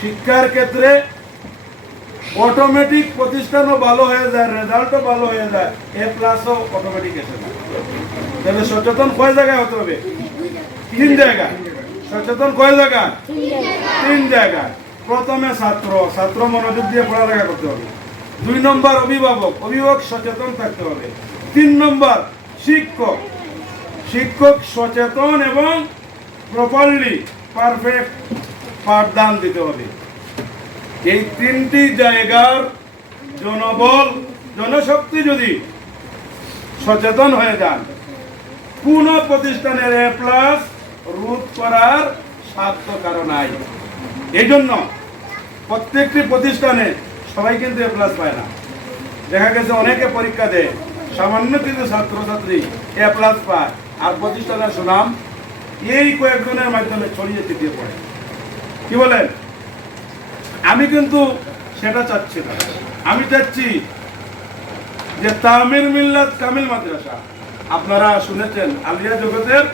শিক্ষার ক্ষেত্রে অটোমেটিক প্রতিষ্ঠানও ভালো হয়ে যায়, রেজাল্টও ভালো হয়ে যায়, এ প্লাসও অটোমেটিক এসে যায়। তাহলে সচেতন কয় জায়গায় হতে হবে? 3 জায়গায়। সচেতন কয় জায়গায়? 3 জায়গায়। প্রথমে ছাত্র মনোযোগ দিয়ে পড়ালেখা করতে হবে। 2 নম্বর অভিভাবক সচেতন থাকতে হবে। 3 নম্বর শিক্ষক সচেতন এবং প্রপারলি পারফেক্ট পাঠদান দিতে হবে। এই 3টি জায়গার জনশক্তি যদি সচেতন হয়ে যান, কোন প্রতিষ্ঠানের এ প্লাস রোধ করার সাধ্য কারণ নাই। এই জন্য প্রত্যেকটি প্রতিষ্ঠানে সবাই কিন্তু এ প্লাস পায় না। দেখা গেছে অনেকে পরীক্ষা দেয়, সামান্য কিছু ছাত্রছাত্রী এ প্লাস পায়, আর প্রতিষ্ঠানের সুনাম এই কয়েকজনের মাধ্যমে ছড়িয়ে ছিটিয়ে পড়ে। কি বলেন? আমি কিন্তু সেটা চাচ্ছি না। আমি চাচ্ছি যে তামিল মিল্লাত কামিল মাদ্রাসা, আপনারা শুনেছেন আলিয়া জগতের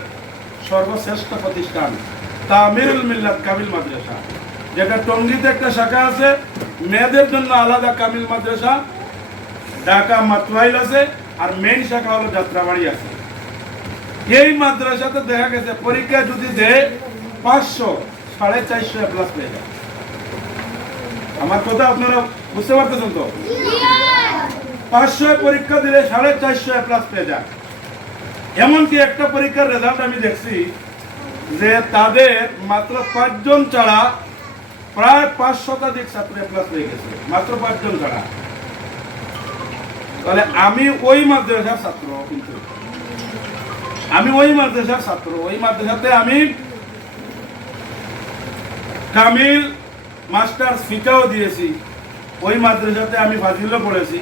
সর্বশ্রেষ্ঠ প্রতিষ্ঠান তামিল মিল্লাত কামিল মাদ্রাসা, যেটা টঙ্গীতে একটা শাখা আছে, মেয়েদের জন্য আলাদা কামিল মাদ্রাসা, ঢাকা মাতওয়াইল আছে, আর মেইন শাখা হলো যাত্রাবাড়ি আছে। এই মাদ্রাসাতে দেখা গেছে পরীক্ষা যদি দেয় 500, 450 প্লাস পেয়ে যায়। আমার কথা আপনারা বুঝতে পারতেছেন তো? 500 পরীক্ষা দিলে 450 প্লাস পেয়ে যায়। এমনকি একটা পরীক্ষার রেজাল্ট আমি দেখছি যে তাদের মাত্র 5 জন ছাড়া প্রায় 5 শতাধিক ছাত্র প্লাস পেয়ে গেছে, মাত্র 5 জন ছাড়া। তাহলে আমি ওই মাদ্রাসার ছাত্র, কিন্তু ওই মাদ্রাসাতে আমি কামিল মাস্টার্স ফিকাও দিয়েছি, ওই মাদ্রাসাতে আমি ফাজিলও পড়েছি,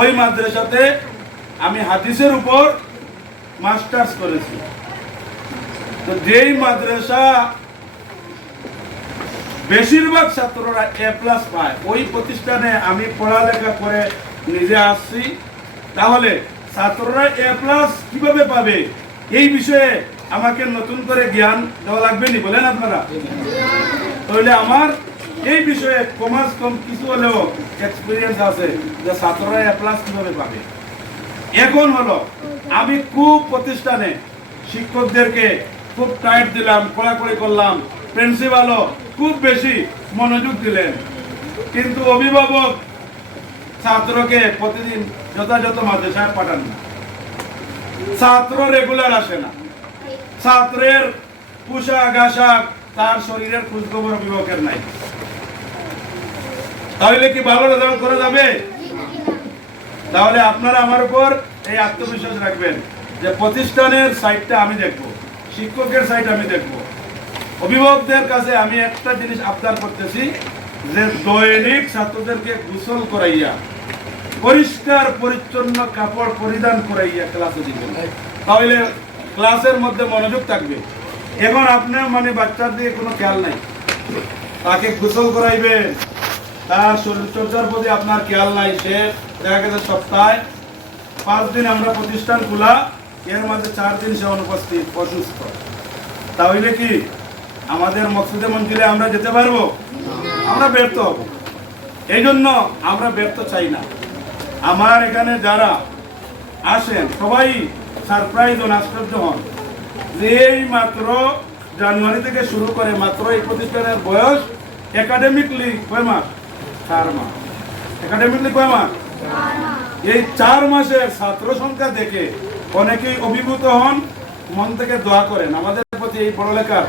ওই মাদ্রাসাতে আমি হাদিসের উপর মাস্টার্স করেছি। তো যেই মাদ্রাসা বেশিরভাগ ছাত্ররা এ প্লাস পায়, ওই প্রতিষ্ঠানে আমি পড়ালেখা করে নিজে আসছি। তাহলে ছাত্ররা এ প্লাস কিভাবে পাবে এই বিষয়ে আমাকে নতুন করে জ্ঞান দেওয়া লাগবে নি, বলেন আপনারা? তাহলে আমার এই বিষয়ে কমাস কম কিছু হলেও এক্সপিরিয়েন্স আছে যে ছাত্ররা এ প্লাস কিভাবে পাবে। এখন হলো আমি খুব প্রতিষ্ঠানে শিক্ষকদেরকে খুব টাইট দিলাম, কড়াকড়ি করলাম, প্রিন্সিপালও খুব বেশি মনোযোগ দিলেন, কিন্তু অভিভাবক ছাত্রকে প্রতিদিন যথাযথ মাদ্রাসায় পাঠান না। ছাত্র রেগুলার আসে না, ছাত্রের পোশাক আশাক, তার শরীরের খোঁজখবর অভিভাবকের নাই। তাহলে কি ভালো রেজাল্ট করা যাবে? তাহলে আপনারা আমার উপর এই আত্মবিশ্বাস রাখবেন যে প্রতিষ্ঠানের সাইডটা আমি দেখব, শিক্ষকের সাইড আমি দেখব। অভিভাবকদের কাছে আমি একটা জিনিস আবদার করতেছি যে দৈনিক ছাত্রদেরকে গোসল করাইয়া পরিষ্কার পরিচ্ছন্ন কাপড় পরিধান করাইয়া ক্লাসে দিবেন, তাহলে ক্লাসের মধ্যে মনোযোগ থাকবে। এখন আপনার বাচ্চার দিকে কোনো খেয়াল নাই, তাকে গোসল করাইবেন, তার শরীরচর্চার প্রতি আপনার খেয়াল নাই। সে দেখা গেছে সপ্তাহে 5 দিন আমরা প্রতিষ্ঠান খোলা, এর মাঝে 4 দিন সে অনুপস্থিত, অসুস্থ। তাহলে কি আমাদের মকসুদে মঞ্জিলে আমরা যেতে পারবো? আমরা ব্যর্থ হব। এই জন্য আমরা ব্যর্থ চাই না। আমার এখানে যারা আসেন সবাই সারপ্রাইজ হন, আশ্চর্য হন যে এই মাত্র জানুয়ারি থেকে শুরু করে মাত্র এই প্রতিষ্ঠানের বয়স একাডেমিকলি কয় মাস? 4 মাস। একাডেমিকলি কয় মাস? এই 4 মাসের ছাত্র সংখ্যা দেখে অনেকেই অভিভূত হন, মন থেকে দোয়া করেন। আমাদের প্রতি এই পড়ালেখার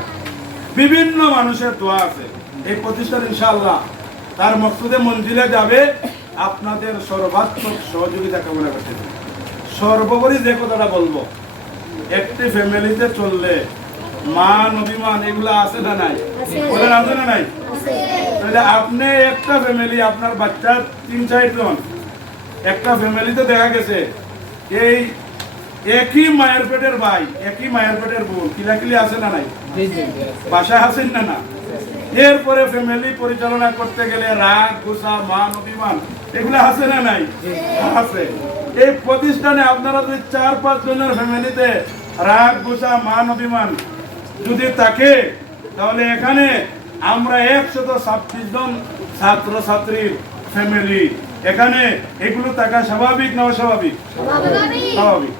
বিভিন্ন মানুষের দোয়া আছে। এই প্রতিষ্ঠান ইনশাআল্লাহ তার মকসুদে মঞ্জিলে যাবে, আপনাদের সর্বাত্মক সহযোগিতা কামনা করতে। সর্বোপরি যে কথাটা বলবো, একটি ফ্যামিলিতে চললে মান অভিমান এগুলো আছে না নাই? বলেন আছে না নাই? তাহলে আপনি একটা ফ্যামিলি, আপনার বাচ্চা 3-4 জন, একটা ফ্যামিলিতে দেখা গেছে এই একই মায়ের পেটের ভাই, একই মায়ের পেটের বোন, কিলাকিলি আছে না নাই? বাসায় আছেন না না? এরপরে ফ্যামিলি পরিচালনা করতে গেলে রাগ, গুসা, মান অভিমান এগুলো আছে না নাই? আছে। এই প্রতিষ্ঠানে আপনারা যদি 4-5 জনের ফ্যামিলিতে রাগ, গুসা, মান অভিমান যদি থাকে, তাহলে এখানে আমরা 126 জন ছাত্র ছাত্রীর ফ্যামিলি। এখানে এগুলো থাকা স্বাভাবিক না অস্বাভাবিক? স্বাভাবিক।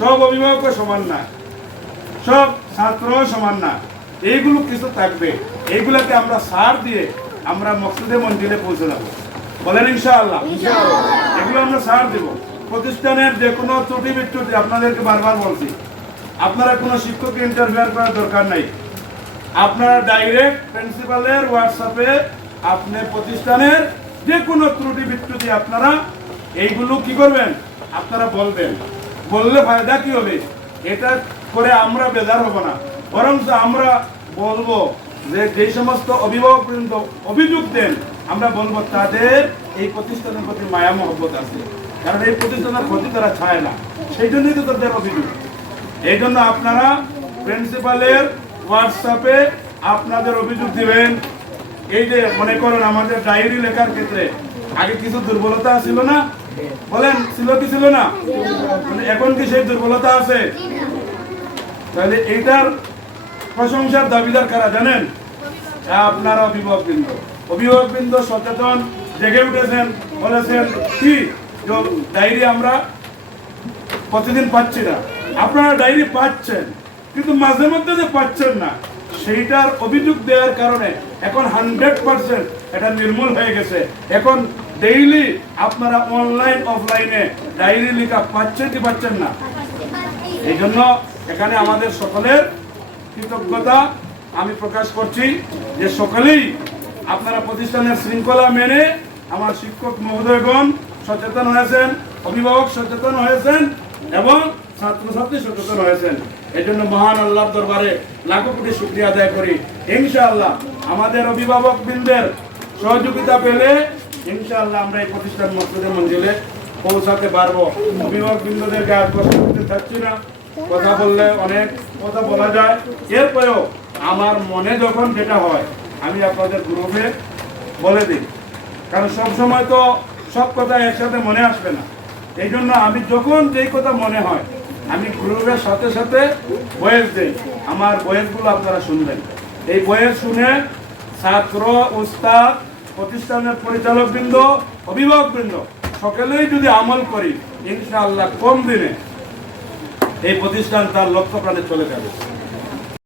সব অভিভাবক সমান না, সব ছাত্র সমান না, এইগুলো কিছু থাকবে। এইগুলাকে আমরা সার দিয়ে আমরা মকসুদে মঞ্জিলে পৌঁছে যাবো, বলেন ইনশাআল্লাহ। এগুলো আমরা সার দেব। প্রতিষ্ঠানের যে কোনো ত্রুটি বিচ্যুতি আপনাদেরকে বারবার বলছি, আপনারা কোনো শিক্ষককে ইন্টারফেয়ার করার দরকার নাই। আপনারা ডাইরেক্ট প্রিন্সিপালের হোয়াটসঅ্যাপে আপনি প্রতিষ্ঠানের যে কোনো ত্রুটি বিচ্যুতি আপনারা এইগুলো কি করবেন, আপনারা বলবেন। বললে ফায়দা কি হবে? এটা করে আমরা বেজার হব না, বরং আমরা বলবো যে যে সমস্ত অভিভাবকবৃন্দ অভিযোগ দেন, আমরা বলবো তাদের এই প্রতিষ্ঠানের প্রতি মায়া মহব্বত আছে, কারণ এই প্রতিষ্ঠানের ক্ষতি তারা চায় না, সেই জন্যই তো তাদের অভিযোগ। এই জন্য আপনারা প্রিন্সিপালের হোয়াটসঅ্যাপে আপনাদের অভিযোগ দিবেন। এই যে মনে করেন আমাদের ডায়েরি লেখার ক্ষেত্রে আগে কিছু দুর্বলতা ছিল না, বলেন ছিল কি ছিল না? মানে এখন কি সেই দুর্বলতা আছে? তাহলে এইটার প্রশংসার দাবিদার কারা জানেন? আপনারা অভিভাবকবৃন্দ। অভিভাবকবৃন্দ সচেতন, জেগে উঠেছেন, বলেছেন কি ডায়েরি আমরা প্রতিদিন পাচ্ছি না। আপনারা ডায়েরি পাচ্ছেন, কিন্তু মাঝে মধ্যে যে পাচ্ছেন না, সেইটার অভিযোগ দেওয়ার কারণে এখন 100% এটা নির্মূল হয়ে গেছে। এখন ডেইলি আপনারা অনলাইন অফলাইনে ডায়েরি লেখা পাচ্ছেন কি পাচ্ছেন না? এই জন্য এখানে আমাদের সকলের কৃতজ্ঞতা আমি প্রকাশ করছি যে সকলেই আপনারা প্রতিষ্ঠানের শৃঙ্খলা মেনে আমার শিক্ষক মহোদয়গণ সচেতন হয়েছেন, অভিভাবক সচেতন হয়েছেন এবং ছাত্রছাত্রী সচেতন হয়েছেন। এই জন্য মহান আল্লাহর দরবারে লাখো কোটি শুকরিয়া আদায় করি। ইনশাআল্লাহ আমাদের অভিভাবক বৃন্দের সহযোগিতা পেলে ইনশাআল্লাহ আমরা এই প্রতিষ্ঠান মসজিদে মঞ্জিলে পৌঁছাতে পারবো। অভিভাবক বৃন্দদেরকে আর কষ্ট করতে চাচ্ছি না, কথা বললে অনেক কথা বলা যায়। এরপরেও আমার মনে যখন যেটা হয় আমি আপনাদের গ্রুপে বলে দিই, কারণ সব সময় তো সব কথা একসাথে মনে আসবে না। এই জন্য আমি যখন যেই কথা মনে হয় আমি গ্রুপের সাথে সাথে ভয়েস দিই। আমার ভয়েসগুলো আপনারা শুনবেন। এই ভয়েস শুনে ছাত্র, উস্তাদ, প্রতিষ্ঠানের পরিচালকবৃন্দ, অভিভাবকবৃন্দ সকলেই যদি আমল করি ইনশাআল্লাহ কম দিনে এই প্রতিষ্ঠান তার লক্ষ্য প্রাণে চলে যাবে।